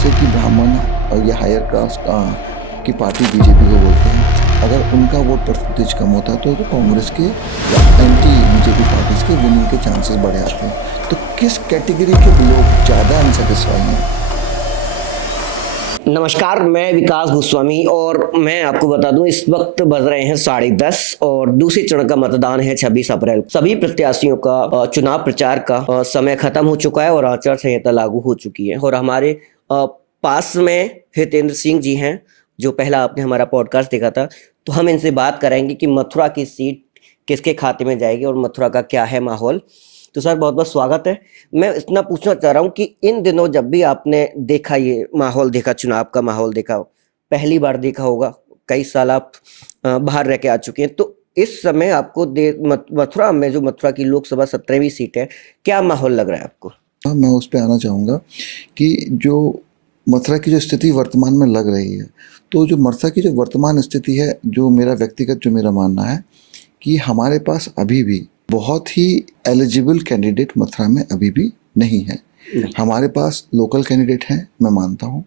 जैसे कि ब्राह्मण और या हायर कास्ट की पार्टी बीजेपी को बोलते हैं, अगर उनका वोट परसेंटेज कम होता है तो कांग्रेस के या एंटी बीजेपी पार्टीज के विनिंग के चांसेस बढ़ जाते हैं। तो किस कैटेगरी के लोग ज़्यादा अनसेटिस्फाई हैं? नमस्कार, मैं विकास गोस्वामी और मैं आपको बता दूं इस वक्त बज रहे हैं 10:30 और दूसरे चरण का मतदान है 26 अप्रैल। सभी प्रत्याशियों का चुनाव प्रचार का समय खत्म हो चुका है और आचार संहिता लागू हो चुकी है और हमारे पास में हितेंद्र सिंह जी हैं, जो पहला आपने हमारा पॉडकास्ट देखा था। तो हम इनसे बात करेंगे कि मथुरा की सीट किसके खाते में जाएगी और मथुरा का क्या है माहौल। तो सर, बहुत बहुत स्वागत है। मैं इतना पूछना चाह रहा हूँ कि इन दिनों जब भी आपने देखा, ये माहौल देखा, चुनाव का माहौल देखा, पहली बार देखा होगा, कई साल आप बाहर रह के आ चुके हैं, तो इस समय आपको मथुरा में, जो मथुरा की लोकसभा 17वीं सीट है, क्या माहौल लग रहा है आपको? हाँ, मैं उस पर आना चाहूँगा कि जो मथुरा की जो स्थिति वर्तमान में लग रही है, तो जो मथुरा की जो वर्तमान स्थिति है, जो मेरा मानना है कि हमारे पास अभी भी बहुत ही एलिजिबल कैंडिडेट मथुरा में अभी भी नहीं है। हमारे पास लोकल कैंडिडेट हैं, मैं मानता हूँ।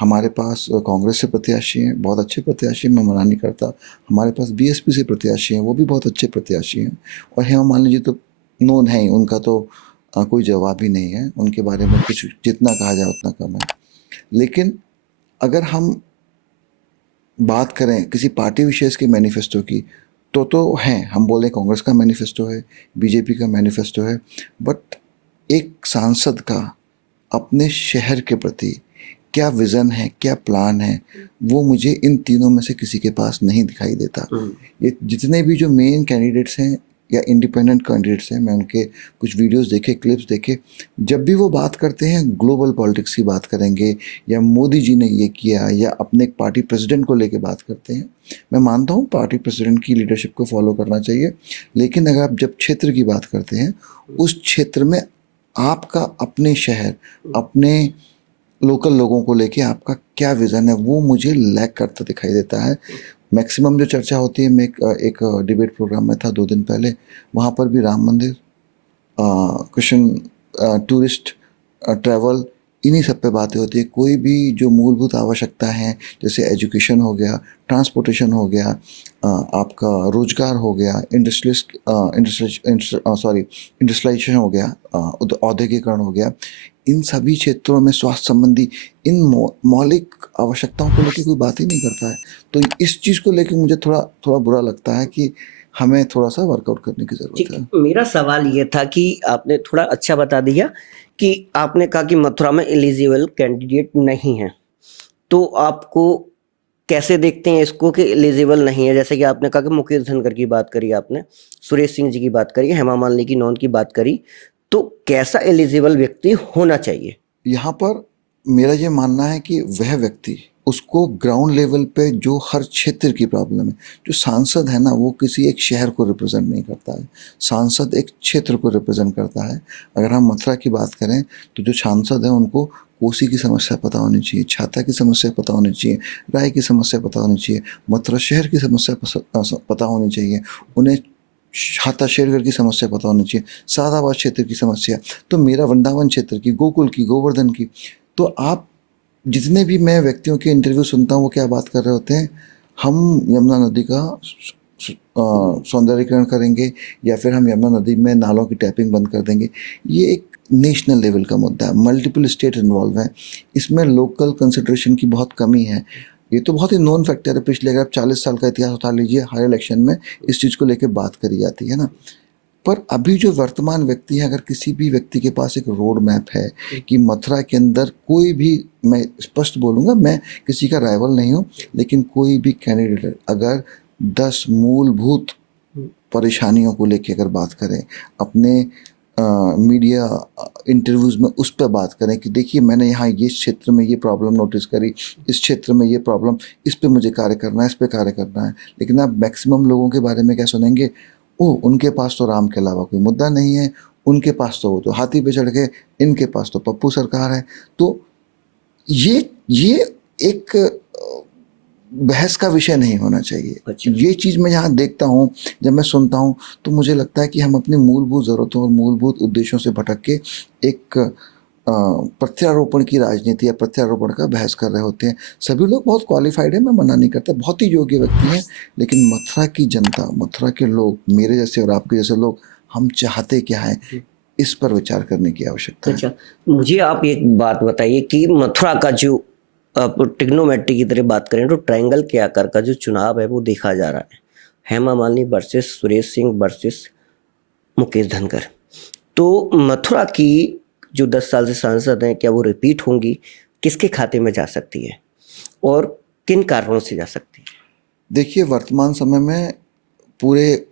हमारे पास कांग्रेस से प्रत्याशी हैं, बहुत अच्छे प्रत्याशी हैं, मैं मना नहीं करता। हमारे पास बीएसपी से प्रत्याशी हैं, वो भी बहुत अच्छे प्रत्याशी हैं। और हेमा मालिनी जी तो नोन है ही, उनका तो कोई जवाब ही नहीं है। उनके बारे में कुछ जितना कहा जाए उतना कम है। लेकिन अगर हम बात करें किसी पार्टी विशेष के मैनिफेस्टो की, तो हैं, हम बोले कांग्रेस का मैनिफेस्टो है, बीजेपी का मैनिफेस्टो है, बट एक सांसद का अपने शहर के प्रति क्या विज़न है, क्या प्लान है, वो मुझे इन तीनों में से किसी के पास नहीं दिखाई देता। ये जितने भी जो मेन कैंडिडेट्स हैं या इंडिपेंडेंट कैंडिडेट्स हैं, मैं उनके कुछ वीडियोस देखे, क्लिप्स देखे, जब भी वो बात करते हैं ग्लोबल पॉलिटिक्स की बात करेंगे या मोदी जी ने ये किया या अपने पार्टी प्रेसिडेंट को लेके बात करते हैं। मैं मानता हूँ पार्टी प्रेसिडेंट की लीडरशिप को फॉलो करना चाहिए, लेकिन अगर आप जब क्षेत्र की बात करते हैं, उस क्षेत्र में आपका अपने शहर, अपने लोकल लोगों को लेके आपका क्या विज़न है, वो मुझे लैक करता दिखाई देता है। मैक्सिमम जो चर्चा होती है, मैं एक डिबेट प्रोग्राम में था 2 दिन पहले, वहाँ पर भी राम मंदिर, क्वेश्चन, टूरिस्ट ट्रैवल, इन्हीं सब पे बातें होती है। कोई भी जो मूलभूत आवश्यकता है, जैसे एजुकेशन हो गया, ट्रांसपोर्टेशन हो गया, आपका रोजगार हो गया, इंडस्ट्रियलाइजेशन हो गया, औद्योगिकरण हो गया, इन सभी क्षेत्रों में स्वास्थ्य संबंधी इन मौलिक आवश्यकताओं को लेकर कोई बात ही नहीं करता है। तो इस चीज़ को लेकर मुझे थोड़ा थोड़ा बुरा लगता है कि हमें थोड़ा सा वर्कआउट करने की ज़रूरत है। मेरा सवाल ये था कि आपने थोड़ा अच्छा बता दिया कि आपने कहा कि मथुरा में एलिजिबल कैंडिडेट नहीं है, तो आपको कैसे देखते हैं इसको कि एलिजिबल नहीं है? जैसे कि आपने कहा कि मुकेश धनखड़ की बात करी, आपने सुरेश सिंह जी की बात करी, हेमा मालिनी की नॉन की बात करी, तो कैसा एलिजिबल व्यक्ति होना चाहिए? यहाँ पर मेरा ये मानना है कि वह व्यक्ति, उसको ग्राउंड लेवल पे जो हर क्षेत्र की प्रॉब्लम है, जो सांसद है ना, वो किसी एक शहर को रिप्रेजेंट नहीं करता है, सांसद एक क्षेत्र को रिप्रेजेंट करता है। अगर हम मथुरा की बात करें तो जो सांसद है उनको कोसी की समस्या पता होनी चाहिए, छाता की समस्या पता होनी चाहिए, राय की समस्या पता होनी चाहिए, मथुरा शहर की समस्या पता होनी चाहिए, उन्हें छाता शेरगढ़ की समस्या पता होनी चाहिए, सादाबाद क्षेत्र की समस्या, तो मेरा वृंदावन क्षेत्र की, गोकुल की, गोवर्धन की। तो आप जितने भी मैं व्यक्तियों के इंटरव्यू सुनता हूँ, वो क्या बात कर रहे होते हैं, हम यमुना नदी का सौंदर्यीकरण करेंगे या फिर हम यमुना नदी में नालों की टैपिंग बंद कर देंगे। ये एक नेशनल लेवल का मुद्दा है, मल्टीपल स्टेट इन्वॉल्व हैं, इसमें लोकल कंसिडरेशन की बहुत कमी है। ये तो बहुत ही नोन फैक्टर है। पिछले अगर आप 40 साल का इतिहास उठा लीजिए, हर इलेक्शन में इस चीज़ को लेकर बात करी जाती है ना। पर अभी जो वर्तमान व्यक्ति है, अगर किसी भी व्यक्ति के पास एक रोड मैप है कि मथुरा के अंदर कोई भी, मैं स्पष्ट बोलूँगा, मैं किसी का राइवल नहीं हूँ, लेकिन कोई भी कैंडिडेट अगर 10 मूलभूत परेशानियों को लेकर अगर बात करें, अपने मीडिया इंटरव्यूज़ में उस पर बात करें कि देखिए मैंने यहाँ ये क्षेत्र में ये प्रॉब्लम नोटिस करी, इस क्षेत्र में ये प्रॉब्लम, इस पे मुझे कार्य करना है, इस पे कार्य करना है। लेकिन आप मैक्सिमम लोगों के बारे में क्या सुनेंगे, ओह उनके पास तो राम के अलावा कोई मुद्दा नहीं है, उनके पास तो वो तो हाथी पे चढ़ गए, इनके पास तो पप्पू सरकार है। तो ये एक बहस का विषय नहीं होना चाहिए। अच्छा। ये चीज़ मैं यहाँ देखता हूँ, जब मैं सुनता हूँ, तो मुझे लगता है कि हम अपनी मूलभूत ज़रूरतों और मूलभूत उद्देश्यों से भटक के एक प्रत्यारोपण की राजनीति या प्रत्यारोपण का बहस कर रहे होते हैं। सभी लोग बहुत क्वालिफाइड है, मैं मना नहीं करता, बहुत ही योग्य व्यक्ति हैं, लेकिन मथुरा की जनता, मथुरा के लोग, मेरे जैसे और आपके जैसे लोग, हम चाहते क्या है, इस पर विचार करने की आवश्यकता है। अच्छा, मुझे आप एक बात बताइए कि मथुरा का जो आप ट्रिग्नोमेट्री की तरह बात करें तो ट्रायंगल के आकार का जो चुनाव है वो देखा जा रहा है, हेमा मालिनी वर्सेस सुरेश सिंह वर्सेस मुकेश धनखड़। तो मथुरा की जो 10 साल से सांसद हैं, क्या वो रिपीट होंगी? किसके खाते में जा सकती है और किन कारणों से जा सकती है? देखिए, वर्तमान समय में पूरे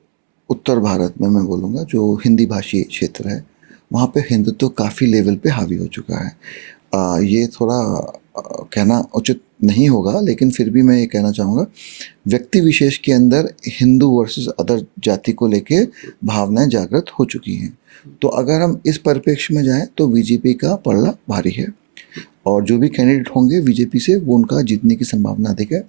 उत्तर भारत में, मैं बोलूँगा जो हिंदी भाषी क्षेत्र है, वहाँ पे हिंदुत्व काफ़ी लेवल पे हावी हो चुका है। ये थोड़ा कहना उचित नहीं होगा, लेकिन फिर भी मैं ये कहना चाहूँगा, व्यक्ति विशेष के अंदर हिंदू वर्सेस अदर जाति को लेके भावनाएं जागृत हो चुकी हैं। तो अगर हम इस परिप्रेक्ष्य में जाएं तो बीजेपी का पलड़ा भारी है, और जो भी कैंडिडेट होंगे बीजेपी से, वो उनका जीतने की संभावना अधिक है।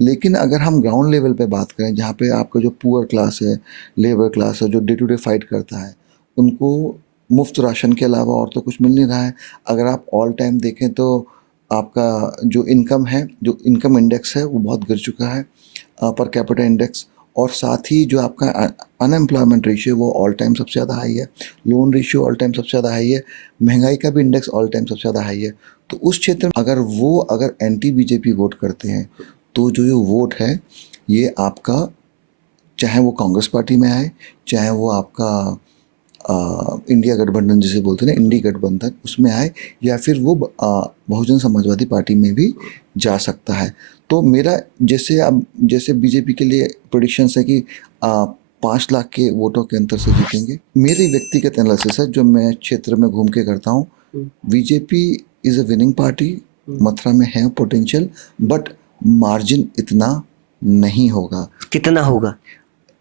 लेकिन अगर हम ग्राउंड लेवल पे बात करें, जहाँ पे आपका जो पुअर क्लास है, लेबर क्लास है, जो डे टू डे फाइट करता है, उनको मुफ्त राशन के अलावा और तो कुछ मिल नहीं रहा है। अगर आप ऑल टाइम देखें तो आपका जो इनकम है, जो इनकम इंडेक्स है, वो बहुत गिर चुका है, पर कैपिटा इंडेक्स, और साथ ही जो आपका अनएम्प्लॉयमेंट रेशियो, वो ऑल टाइम सबसे ज़्यादा हाई है, लोन रेशियो ऑल टाइम सबसे ज़्यादा हाई है, महंगाई का भी इंडेक्स ऑल टाइम सबसे ज़्यादा हाई है। तो उस क्षेत्र में अगर एंटी बीजेपी वोट करते हैं, तो जो वोट है, ये आपका, चाहे वो कांग्रेस पार्टी में आए, चाहे वो आपका इंडिया गठबंधन जिसे बोलते हैं ना, इंडी गठबंधन, उसमें आए, या फिर वो बहुजन समाजवादी पार्टी में भी जा सकता है। तो मेरा जैसे बीजेपी के लिए प्रेडिक्शंस है कि 5 लाख के वोटों के अंतर से जीतेंगे। मेरी व्यक्तिगत एनालिसिस है जो मैं क्षेत्र में घूम के करता हूँ, BJP is a winning party, Mathura में है पोटेंशियल, बट मार्जिन इतना नहीं होगा। कितना होगा?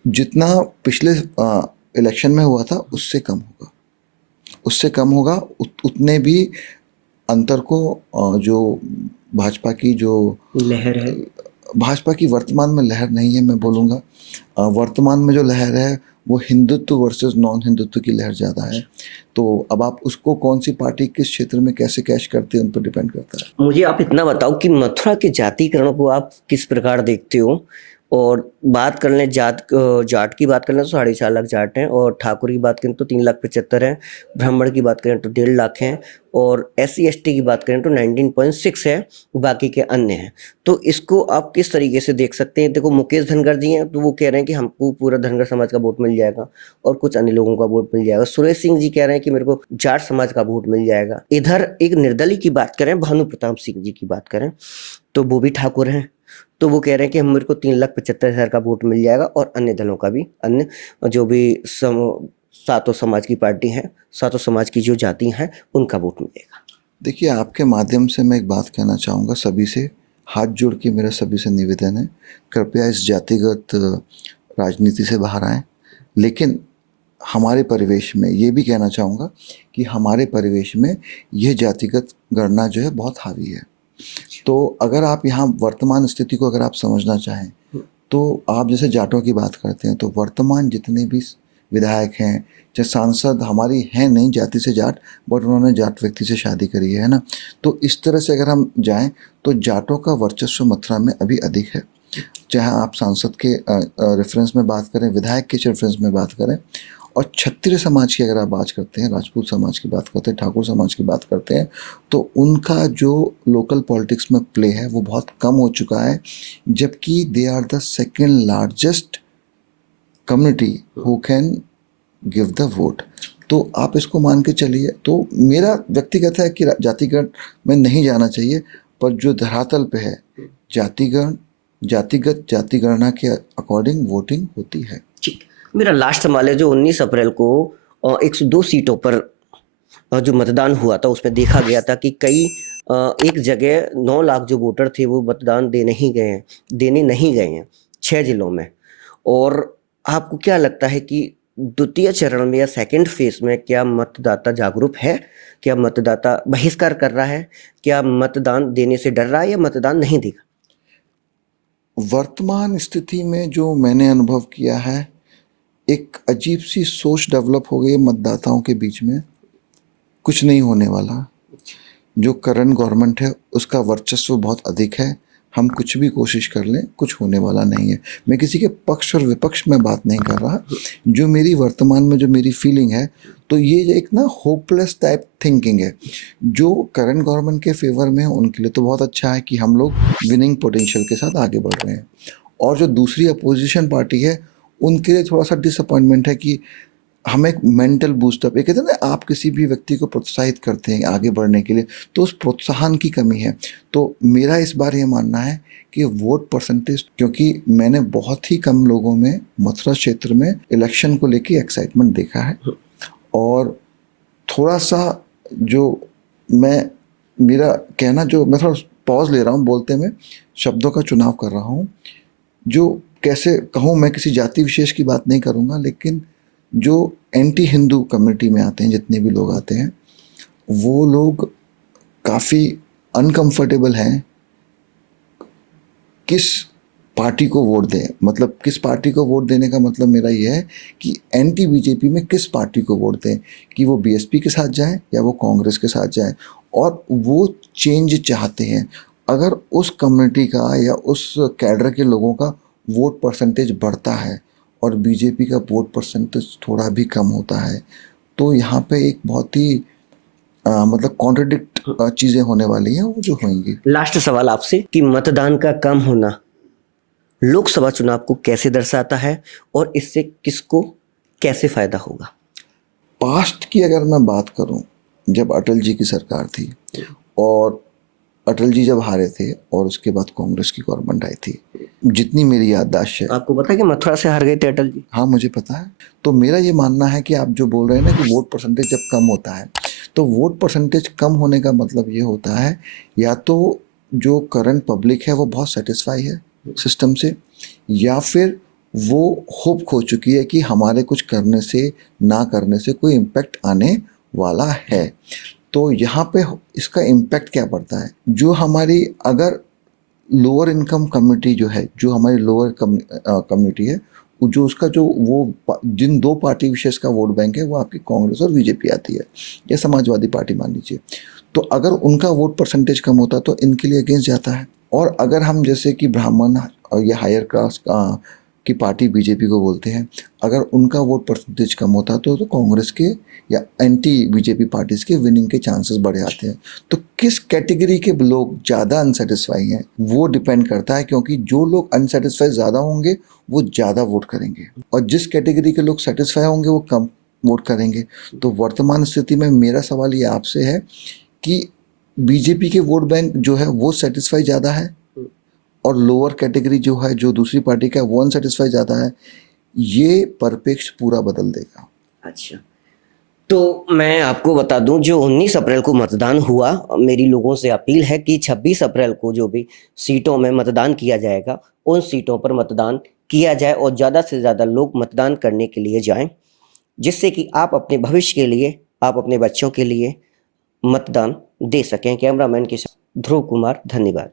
जितना पिछले इलेक्शन में हुआ था उससे कम होगा, उससे कम होगा। उतने भी अंतर को जो भाजपा की जो लहर है, भाजपा की वर्तमान में लहर नहीं है, मैं बोलूँगा वर्तमान में जो लहर है वो हिंदुत्व वर्सेस नॉन हिंदुत्व की लहर ज़्यादा है। तो अब आप उसको कौन सी पार्टी किस क्षेत्र में कैसे कैश करते हैं, उन पर डिपेंड करता है। मुझे आप इतना बताओ कि मथुरा के जातिकरण को आप किस प्रकार देखते हो? और बात कर लें जाट की बात कर लें तो 4.5 लाख जाट हैं, और ठाकुर की बात करें तो 3,75,000 हैं, ब्राह्मण की बात करें तो 1.5 लाख हैं, और SC ST की बात करें तो 19.6 है, बाकी के अन्य हैं। तो इसको आप किस तरीके से देख सकते हैं? देखो, मुकेश धनखड़ जी हैं, तो वो कह रहे हैं कि हमको पूरा धनखड़ समाज का वोट मिल जाएगा और कुछ अन्य लोगों का वोट मिल जाएगा। सुरेश सिंह जी कह रहे हैं कि मेरे को जाट समाज का वोट मिल जाएगा। इधर एक निर्दलीय की बात करें, भानु प्रताप सिंह जी की बात करें, तो वो भी ठाकुर हैं, तो वो कह रहे हैं कि मेरे को 3,75,000 का वोट मिल जाएगा, और अन्य दलों का भी, अन्य जो भी सातों समाज की पार्टी है, सातों समाज की जो जाति हैं, उनका वोट मिलेगा। देखिए, आपके माध्यम से मैं एक बात कहना चाहूँगा, सभी से हाथ जोड़ के मेरा सभी से निवेदन है, कृपया इस जातिगत राजनीति से बाहर आएं। लेकिन हमारे परिवेश में ये भी कहना चाहूँगा कि हमारे परिवेश में यह जातिगत गणना जो है बहुत हावी है। तो अगर आप यहाँ वर्तमान स्थिति को अगर आप समझना चाहें, तो आप जैसे जाटों की बात करते हैं, तो वर्तमान जितने भी विधायक हैं, चाहे सांसद, हमारी हैं नहीं जाति से जाट, बट उन्होंने जाट व्यक्ति से शादी करी है ना। तो इस तरह से अगर हम जाएं तो जाटों का वर्चस्व मथुरा में अभी अधिक है, चाहे आप सांसद के रेफरेंस में बात करें, विधायक के रेफरेंस में बात करें। और क्षत्रिय समाज की अगर आप बात करते हैं, राजपूत समाज की बात करते हैं, ठाकुर समाज की बात करते हैं, तो उनका जो लोकल पॉलिटिक्स में प्ले है वो बहुत कम हो चुका है, जबकि they are the second largest community who can give the vote. तो आप इसको मान के चलिए। तो मेरा व्यक्तिगत है कि जातिगत में नहीं जाना चाहिए, पर जो धरातल पे है, जातिगत जातिगणना के अकॉर्डिंग वोटिंग होती है। ठीक, मेरा लास्ट सवाल है, जो 19 अप्रैल को 102 सीटों पर जो मतदान हुआ था, उसमें देखा गया था कि कई एक जगह 9 लाख जो वोटर थे वो मतदान देने नहीं गए हैं 6 जिलों में। और आपको क्या लगता है कि द्वितीय चरण में या सेकंड फेज में क्या मतदाता जागरूक है? क्या मतदाता बहिष्कार कर रहा है? क्या मतदान देने से डर रहा है या मतदान नहीं देगा? वर्तमान स्थिति में जो मैंने अनुभव किया है, एक अजीब सी सोच डेवलप हो गई है मतदाताओं के बीच में, कुछ नहीं होने वाला, जो करंट गवर्नमेंट है उसका वर्चस्व बहुत अधिक है। हम कुछ भी कोशिश कर लें, कुछ होने वाला नहीं है। मैं किसी के पक्ष और विपक्ष में बात नहीं कर रहा। जो मेरी वर्तमान में जो मेरी फीलिंग है, तो ये एक ना होपलेस टाइप थिंकिंग है। जो करंट गवर्नमेंट के फेवर में है उनके लिए तो बहुत अच्छा है कि हम लोग विनिंग पोटेंशियल के साथ आगे बढ़ रहे हैं, और जो दूसरी अपोजिशन पार्टी है उनके लिए थोड़ा सा डिसअपॉइंटमेंट है कि हमें एक मेंटल बूस्टअप, ये कहते हैं ना, आप किसी भी व्यक्ति को प्रोत्साहित करते हैं आगे बढ़ने के लिए, तो उस प्रोत्साहन की कमी है। तो मेरा इस बार ये मानना है कि वोट परसेंटेज, क्योंकि मैंने बहुत ही कम लोगों में मथुरा क्षेत्र में इलेक्शन को लेके एक्साइटमेंट देखा है, और थोड़ा सा जो मेरा कहना, जो मैं थोड़ा पॉज ले रहा हूँ बोलते में, शब्दों का चुनाव कर रहा हूँ। जो कैसे कहूँ, मैं किसी जाति विशेष की बात नहीं करूँगा, लेकिन जो एंटी हिंदू कम्युनिटी में आते हैं, जितने भी लोग आते हैं, वो लोग काफ़ी अनकंफर्टेबल हैं किस पार्टी को वोट दें। मतलब किस पार्टी को वोट देने का मतलब मेरा ये है कि एंटी बीजेपी में किस पार्टी को वोट दें, कि वो बीएसपी के साथ जाएं या वो कांग्रेस के साथ जाएं, और वो चेंज चाहते हैं। अगर उस कम्युनिटी का या उस कैडर के लोगों का वोट परसेंटेज बढ़ता है और बीजेपी का वोट परसेंटेज थोड़ा भी कम होता है, तो यहाँ पे एक बहुत ही मतलब कॉन्ट्रडिक्ट चीज़ें होने वाली हैं, वो जो होंगी। लास्ट सवाल आपसे कि मतदान का कम होना लोकसभा चुनाव को कैसे दर्शाता है और इससे किसको कैसे फायदा होगा? पास्ट की अगर मैं बात करूं, जब अटल जी की सरकार थी और अटल जी जब हारे थे और उसके बाद कांग्रेस की गवर्नमेंट आई थी, जितनी मेरी याददाश्त है। आपको पता है कि मथुरा से हार गए थे अटल जी? हाँ, मुझे पता है। तो मेरा ये मानना है कि आप जो बोल रहे हैं ना कि वोट परसेंटेज जब कम होता है, तो वोट परसेंटेज कम होने का मतलब ये होता है, या तो जो करंट पब्लिक है वो बहुत सेटिस्फाई है सिस्टम से, या फिर वो होप खो चुकी है कि हमारे कुछ करने से, ना करने से कोई इम्पैक्ट आने वाला है। तो यहाँ पे इसका इम्पैक्ट क्या पड़ता है, जो हमारी अगर लोअर इनकम कम्युनिटी जो है, जो हमारी लोअर कम्युनिटी है, जो उसका जो वो जिन दो पार्टी विशेष का वोट बैंक है, वो आपकी कांग्रेस और बीजेपी आती है, या समाजवादी पार्टी मान लीजिए। तो अगर उनका वोट परसेंटेज कम होता तो इनके लिए अगेंस्ट जाता है। और अगर हम जैसे कि ब्राह्मण या हायर कास्ट की पार्टी बीजेपी को बोलते हैं, अगर उनका वोट परसेंटेज कम होता तो कांग्रेस के या एंटी बीजेपी पार्टीज के विनिंग के चांसेस बढ़े आते हैं। तो किस कैटेगरी के लोग ज़्यादा अनसेटिस्फाई हैं वो डिपेंड करता है, क्योंकि जो लोग अनसेटिस्फाई ज़्यादा होंगे वो ज़्यादा वोट करेंगे, और जिस कैटेगरी के लोग सेटिस्फाई होंगे वो कम वोट करेंगे। तो वर्तमान स्थिति में मेरा सवाल ये आपसे है कि बीजेपी के वोट बैंक जो है वो सेटिस्फाई ज़्यादा है, और लोअर कैटेगरी जो है, जो दूसरी पार्टी का, वो अनसेटिस्फाई ज़्यादा है। ये परिप्रेक्ष्य पूरा बदल देगा। अच्छा, तो मैं आपको बता दूं, जो 19 अप्रैल को मतदान हुआ, मेरी लोगों से अपील है कि 26 अप्रैल को जो भी सीटों में मतदान किया जाएगा, उन सीटों पर मतदान किया जाए और ज़्यादा से ज़्यादा लोग मतदान करने के लिए जाएं, जिससे कि आप अपने भविष्य के लिए, आप अपने बच्चों के लिए मतदान दे सकें। कैमरामैन के साथ ध्रुव कुमार, धन्यवाद।